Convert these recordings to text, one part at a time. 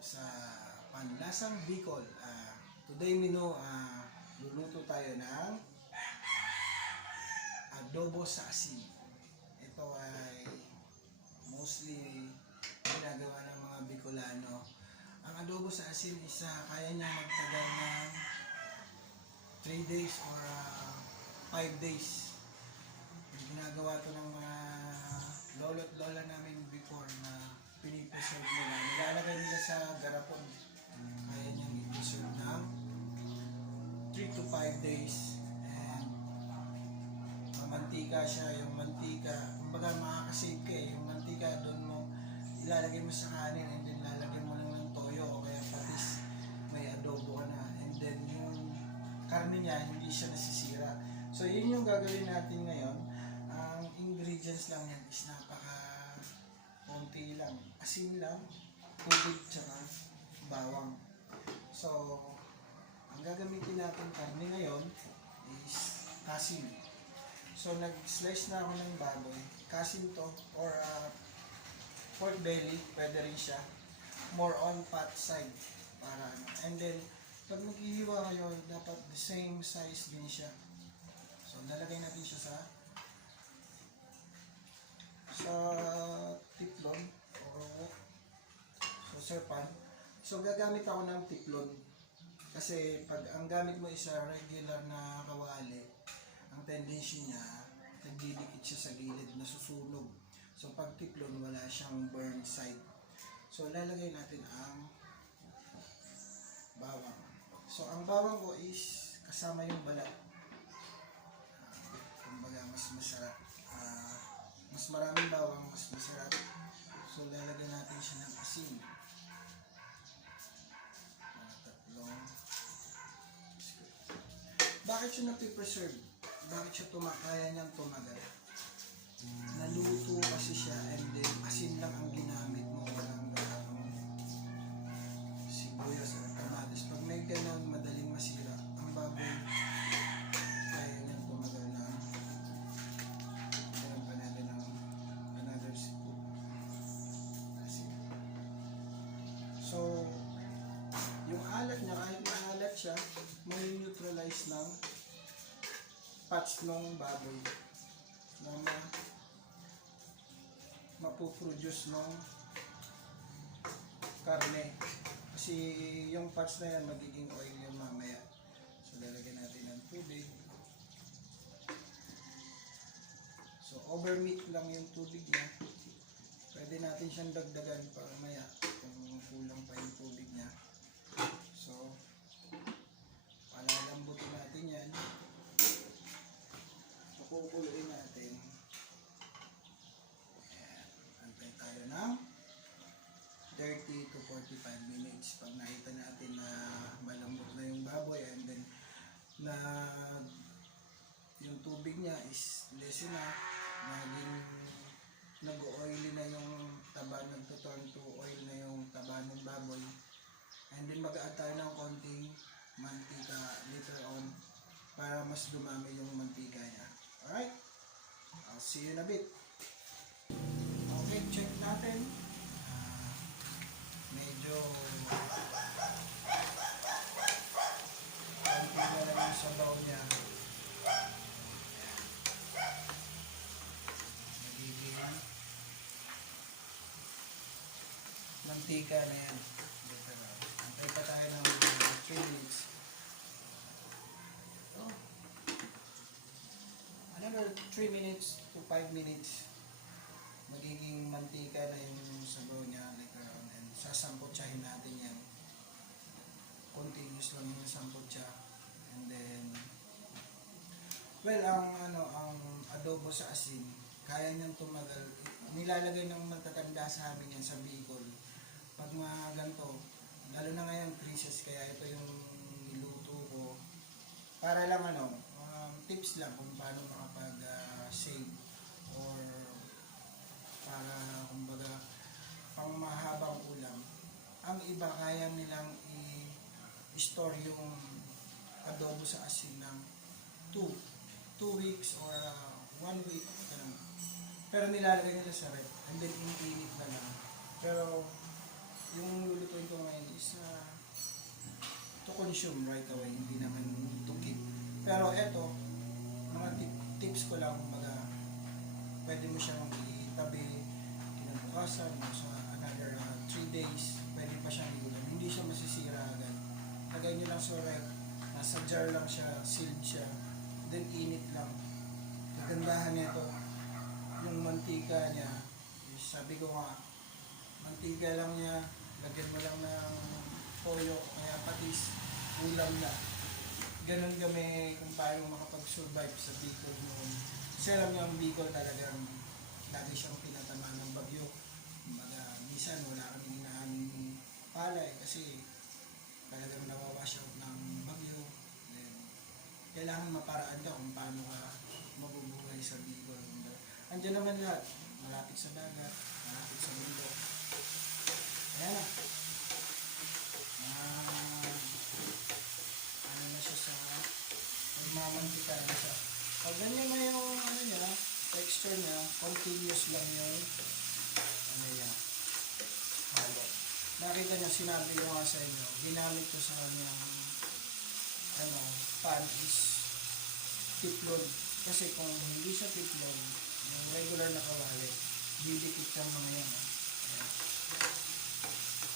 sa Panlasang Bicol. Today menu, luluto tayo ng adobo sa asin. Ito ay mostly ginagawa ng mga Bicolano. Ang adobo sa asin is kaya niya magtagal ng 3 days or 5 days. Ginagawa to ng mga lolo't lola namin before na pinipreserve nila. Nilalagay nila sa garapon. Kaya niyang i-preserve ng 3 to 5 days. And mamantika siya. Yung mantika, kumbaga makakasave ka eh. Yung mantika doon mo ilalagay mo sa kanin and then lalagay mo lang ng toyo o kaya patis. May adobo ka na. And then yung karne niya, hindi siya nasisira. So yun yung gagawin natin ngayon. Ang ingredients lang yan is konti lang. Asin lang, tubig, tsaka bawang. So, ang gagamitin natin karne ngayon is kasim. So, nag-slice na ako ng baboy. Kasim to, or pork belly, pwede rin siya. More on fat side. And then, pag maghihiwa kayo, dapat the same size din siya. So, nalagay natin siya sa tiplon o saucepan. So gagamit ako ng tiplon kasi pag ang gamit mo is regular na kawali, ang tendency niya nagdidikit siya sa gilid, nasusunog. So pag tiplon, wala siyang burn side. So lalagay natin ang bawang. So ang bawang ko is kasama yung balat. Kumbaga mas masarap. Mas maraming bawang, mas masarap. So, lalagyan natin siya ng asin. Tatlong. Bakit siya napipreserve? Bakit siya kaya niyang tumagal? Naluto kasi siya and then asin lang ang ginamit mo. Walang sibuyas at kamatis. Pag may ganun, madaling masira. Ang baboy, kaya niyang tumagal na. So, yung alat niya, kahit maalat siya, may-neutralize ng fats ng baboy na mapuproduce ng karne. Kasi yung fats na yan, magiging oil yung mamaya. So, lalagyan natin ng tubig. So, over meat lang yung tubig niya. Pwede natin siyang dagdagan para maya kung kulang pa yung tubig niya. So, palalambutin natin yan. Pakukuluin natin. Ayan. Antay tayo ng 30 to 45 minutes. Pag nakita natin na malambot na yung baboy and then na yung tubig niya is less na, nag-oily na yung taba, nagtuturn to oil na yung taba ng baboy. And then mag-add tayo ng konting mantika later on para mas dumami yung mantika niya. Alright? I'll see you in a bit. Okay, check natin. Medyo konti na lang yung sabaw niya. Mantika na yan. Antay pa tayo ng 3 minutes. Oh. Another 3 minutes to 5 minutes. Magiging mantika na yung sabaw niya later on. And sasampotsahin natin yan. Continuous lang yung sampotsa. And then, well, ang adobo sa asin, kaya niyang tumagal. Nilalagay ng matatanda sa amin yan sa Bicol. Pag mga ganito, lalo na ngayon crisis, kaya ito yung niluto ko. Para lang tips lang kung paano makapag-save or para kumbaga pang mahabang ulam. Ang iba kaya nilang i-store yung adobo sa asin ng 2 weeks or 1 week. Ganun. Pero nilalagay nila sa rep and then init na lang. Pero yung lulutuin ko ngayon consume right away, hindi naman to keep. Pero eto, mga tips ko lang, mga pwede mo siyang itabi kinabukasan o sa another 3 days, pwede pa siyang iulam. Hindi siya masisira agad. Lagay nyo lang sa ref, nasa jar lang siya, sealed siya, then init lang. Kagandahan nito, yung mantika niya, sabi ko nga, mantika lang niya, lagyan mo lang ng toyo, kaya patis, ulam na. Ganun kami kung paano makapag-survive sa Bicol noon. Kasi alam niyo, ang Bicol talagang lagi siyang pinatama ng bagyo. Minsan wala kami inaaming palay kasi talagang nawawash out ng bagyo. Then, kailangan maparaan ka kung paano ka mabubuhay sa Bicol. Andiyan naman lahat, malapit sa dagat, malapit sa bundok. Ayan na. Ano na siya sa magmamantika na siya. Pag ganyan na yung ano niya, texture niya, continuous lang yung ano niya, halo. Nakita niya, sinabi ko nga sa inyo, ginamit ko sa kanyang ano, pan is tiplon. Kasi kung hindi siya tiplon, yung regular na kawali, didikit yung mga yan. Ayan.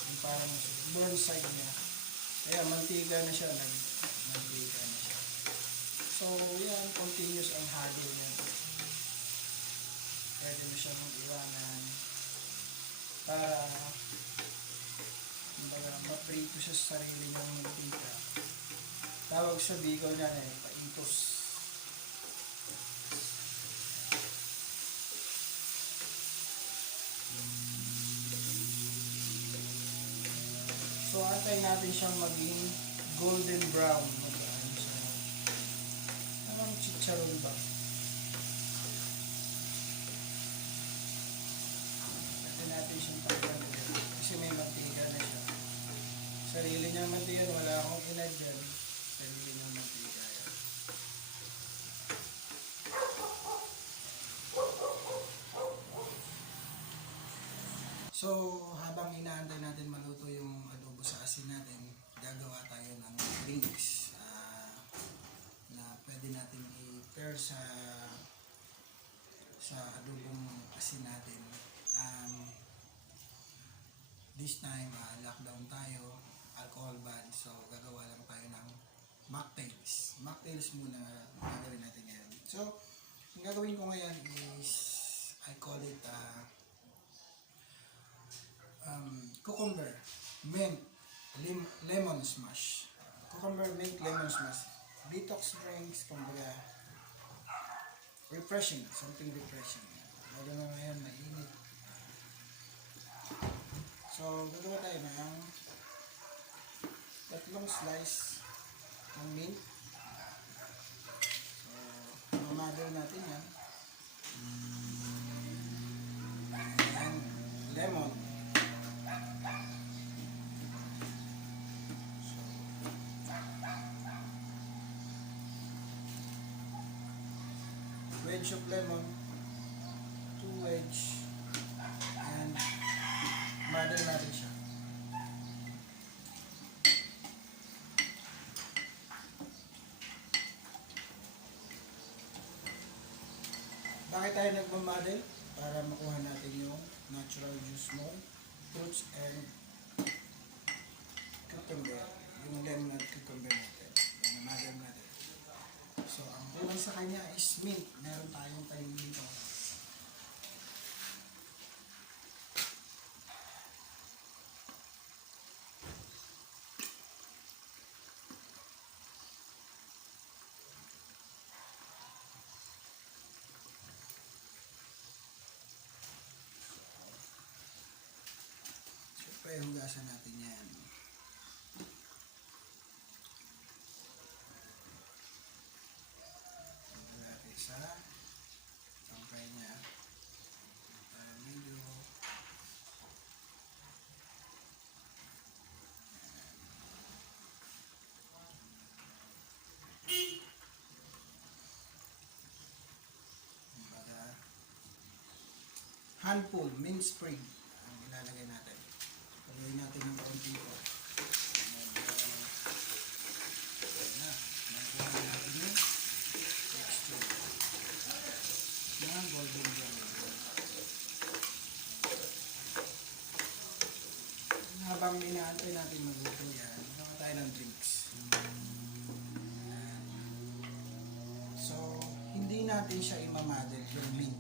Yung parang burn side niya. Kaya mantiga na siya, mantiga na siya. So, yan, continuous ang halo niya. Pwede mo siyang iwanan para ma-prito siya sa sarili ng mantika. Tawag sa Bicol niya paitos. So, antay natin siyang maging golden brown. Anong chicharon ba? Antay natin siyang pagkakas kasi may mantika na siya. Sarili niyang mantika, wala akong inad dyan. Sarili niyang mantika yan. So, habang inaantay natin maluto yung adobo sa asin natin, gagawa tayo ng drinks na pwede natin i-pair sa adobong asin natin. This time, lockdown tayo, alcohol ban, so gagawa lang tayo ng mocktails. Mocktails muna gagawin natin ngayon. So, ang gagawin ko ngayon is, I call it cucumber, mint, lemon smash. Cucumber, mint, lemon smash. Detox drinks, kumbaga, refreshing, something refreshing. Lalo na ngayon, mainit. So, gagawa tayo ng 3 slice ng mint. So, mamadal natin yan. And lemon. Wedge of lemon, 2 wedge, and madal natin siya. Bakit tayo nagmamadal? Para makuha natin yung natural juice mo, fruits and cucumber, yung lemon at cucumber natin. Mamadal natin. So, ang kulang sa kanya is mint. Meron tayong tayo dito. Siyempre, hugasan natin yan. Sa tangkay niya para medyo handful mint sprig ang ilalagay natin. Pagawin natin ng kaunti ko. habang inaantay natin magluto yan, gawa tayo ng drinks. So, hindi natin siya imamadel yung meat.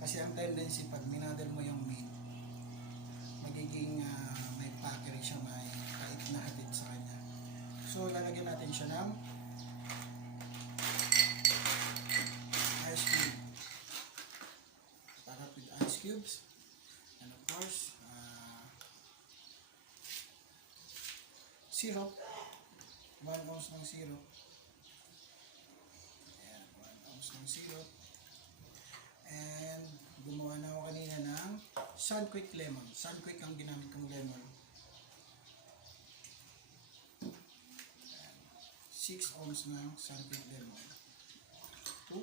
Kasi ang tendency pag minadel mo yung meat, magiging may package siya, may kait na hatid sa kanya. So, lalagyan natin siya ng ice cube. Packet with ice cubes. And of course, syrup. 1 ounce ng syrup. Ayan, 1 ounce ng syrup. And gumawa na ako kanina ng Sunquick lemon. Sunquick ang ginamit kong lemon. 6 ounce ng Sunquick lemon. 2,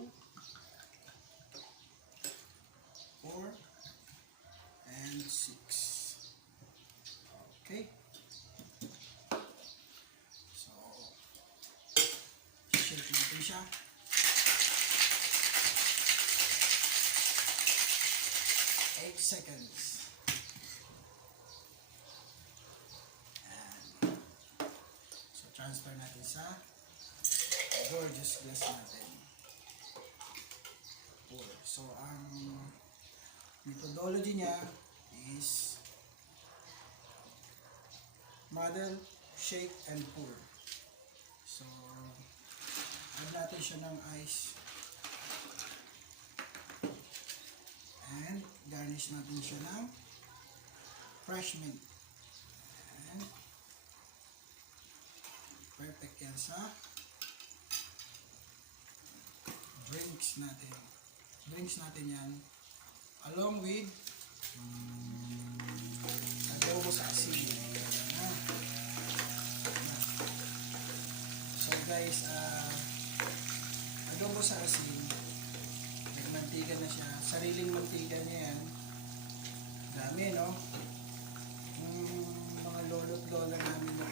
4, and 6. Okay. So, shake natin siya. Seconds. And so transfer natin sa gorgeous glass natin. Pour. So ang methodology niya is model, shake, and pour. So add natin siya ng ice. And garnish natin siya ng fresh mint. And perfect yan sa drinks natin. Drinks natin yan along with adobo sa asin. So guys, adobo sa asin, mantika na siya. Sariling mantika niya yan. Dami, no? Yung mga lolo't lola namin na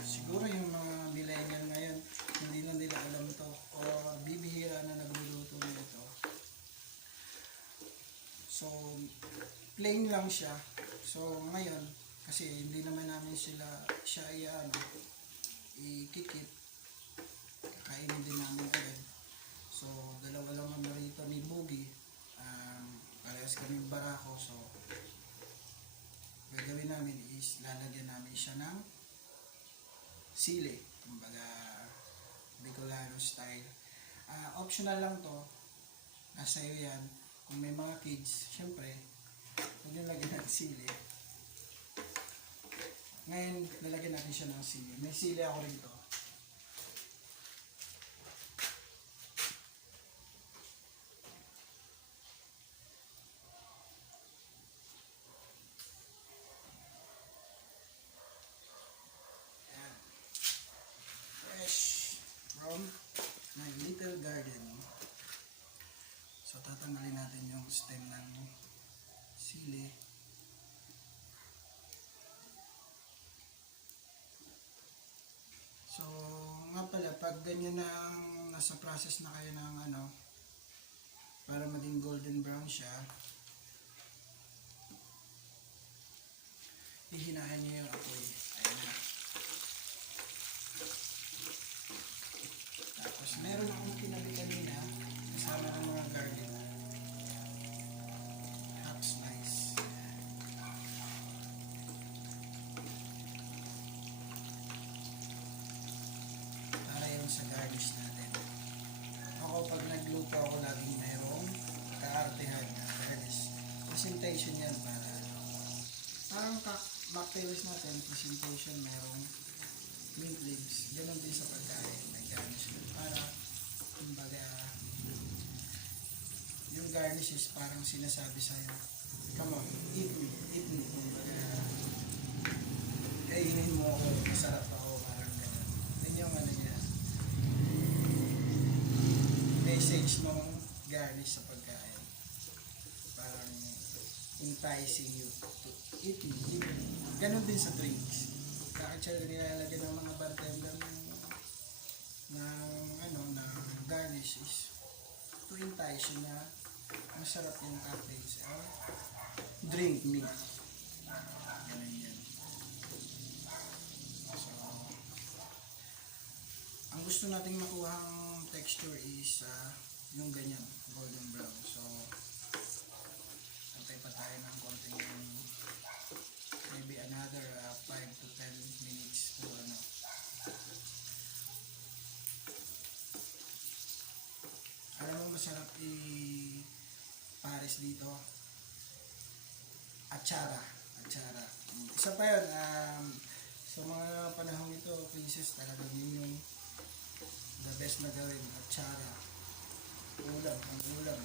siguro yung mga millennial ngayon, hindi na nila alam to. O bibihira na nagluluto nito. So, plain lang siya. So, ngayon, kasi hindi naman namin siya ikikip. Kakainin din namin agad. So, dalawa lang ang narito ni Boogie. Parehas kami barako. So, gagawin namin is lalagyan namin siya ng sili. Kumbaga, Bicolano style. Optional lang to. Nasa iyo yan. Kung may mga kids, syempre, huwag yung lagyan ng sili. Ngayon, lalagyan natin siya ng sili. May sili ako rito. My little garden. So tatanggalin natin yung stem ng sili. So nga pala, pag ganyan na nasa process na kayo ng para maging golden brown siya, hihinahin niyo yung apoy. Ayan na. Tapos meron akong kinabi kanina kasama ng mga garlic. Half slice. Para yun sa garnish natin. Ako pag nagluto ako laging mayroong kaartehan na garnish. Presentation yan para parang mocktails natin, presentation mayroong mint leaves. Ganon din sa pagkain. May garnish para kumbaga yung garnish is parang sinasabi sa'yo, come on, eat me. Kumbaga kainin mo ako, masarap ako, parang ganon. Yun yung niya, message ng garnish sa pagkain. Parang enticing you to eat me. Ganon din sa drinks. Kahit siya nilalagyan ng mga bartender ng garnish is to entice you na masarap yung cocktails or drink me. Ganun yan. gusto nating makuhang texture is yung ganyan, golden brown. So, antay pa tayo ng konting maybe another 5 to 10 minutes to ano. Alam mo masarap i-pares dito. Atsara. Isa pa yun, sa mga panahon ito, princess, talagang yun yung the best na gawin. Atsara. Ulam, ang ulam.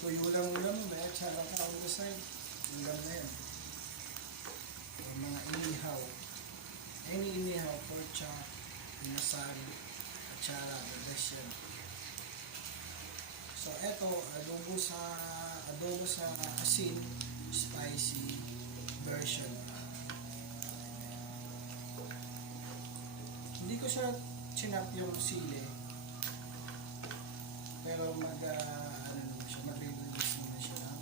Tuyo lang ulam mo, may atsara ka on the side. Ulam na yan. Yung mga inihaw. Any inihaw, pork chop, inasal, atsara, the best yan. So, eto, adobo sa asin, spicy version. Hindi ko siya chinap yung sili, pero mag-release muna siya ng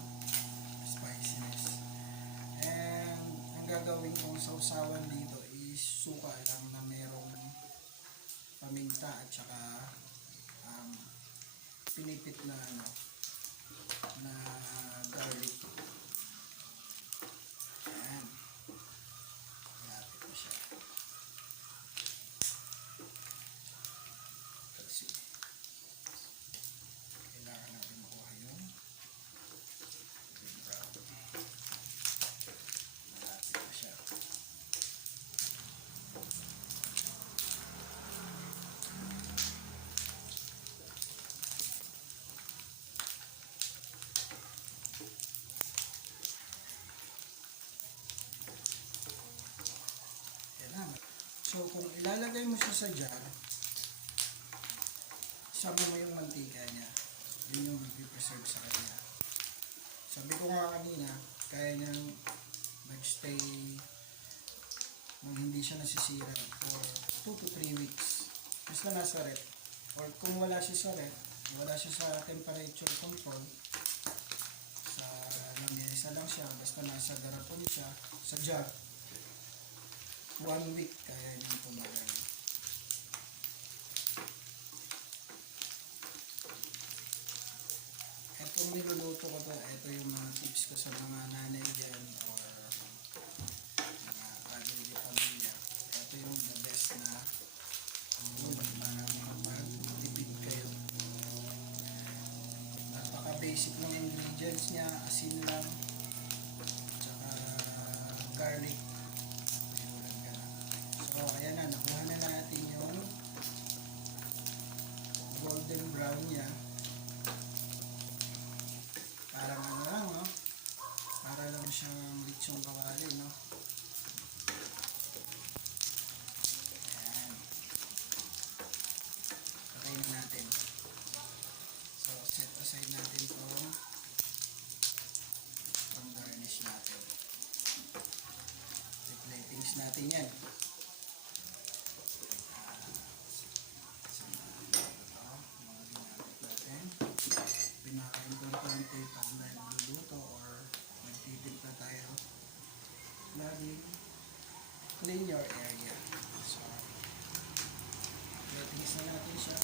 spiciness. And ang gagawin kong sausawan dito is suka lang na merong paminta at saka pinipit na na garlic. Ayan. Lapit na siya. Kasi kailangan natin makuha yung brown. Malapit na siya. So, kung ilalagay mo siya sa jar, sama mo yung mantika niya. Yun yung mag-preserve sa kanya. Sabi ko nga kanina, kaya niyang mag-stay nang hindi siya nasisira for 2 to 3 weeks. Basta nasa rep. Or kung wala siya sa rep, wala siya sa temperature control, sa lamesa lang siya, basta nasa garapon siya, sa jar, 1 week kaya niyang tumagal. Itong niluluto ko to, ito yung mga tips ko sa mga nanay dyan or mga padre de pamilya. Ito yung the best na ulam para makapag-tipid kayo. Napaka-basic ng ingredients niya, asin lang, tsaka garlic. So, ayan na, nakuha na natin yung golden brown niya. Parang ano lang, no? Para lang siyang litsong kawali, no? Ayan. Patayin natin. So, set aside natin itong garnish natin. Platings natin yan. Pinakain ko konti pag nagluluto or nagtitimpla tayo. Laging clean your area. So, platings na natin siya.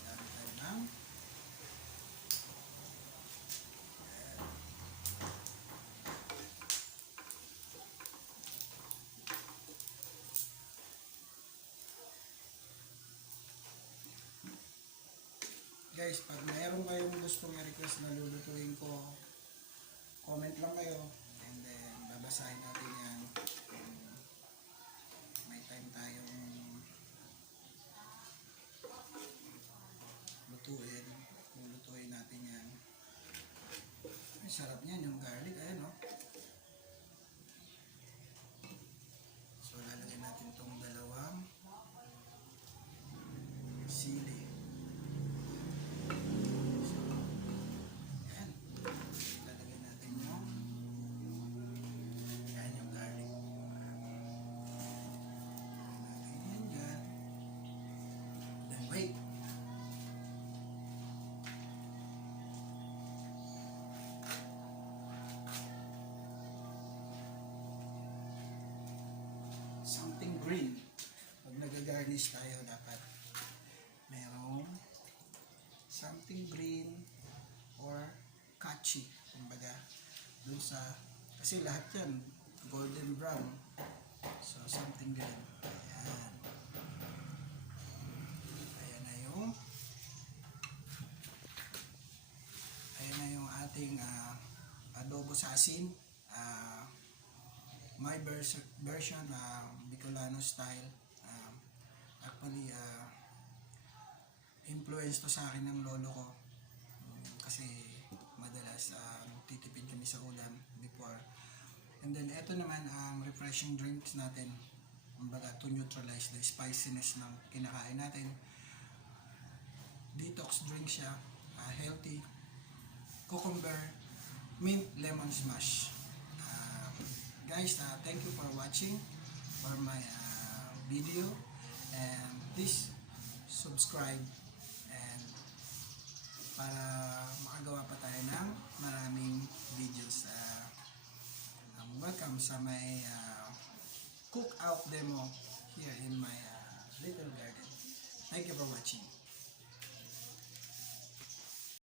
Lagyan tayo ng guys, pag mayroon kayong gustong i-request na lulutuin ko, comment lang kayo and then babasahin natin yan. May time tayong lulutuin natin yan. Ay, sarap niyan yung garlic, ayan o. So, lalagyan natin itong dalawang sili. Wait. garnish tayo dapat merong something green or catchy, kumbaga dun sa, kasi lahat yan golden brown, so something green. Ayan na yung ating adobo sa asin. My version, Bicolano style. Actually, influence to sa akin ng lolo ko. Kasi madalas titipid kami sa ulam before. And then, ito naman ang refreshing drinks natin. Kumbaga, to neutralize the spiciness ng kinakain natin. Detox drink siya. Healthy. Cucumber, mint, lemon smash. Guys, thank you for watching for my video, and please subscribe and para makagawa pa tayo ng maraming videos. Welcome sa my cook out demo here in my little garden. Thank you for watching.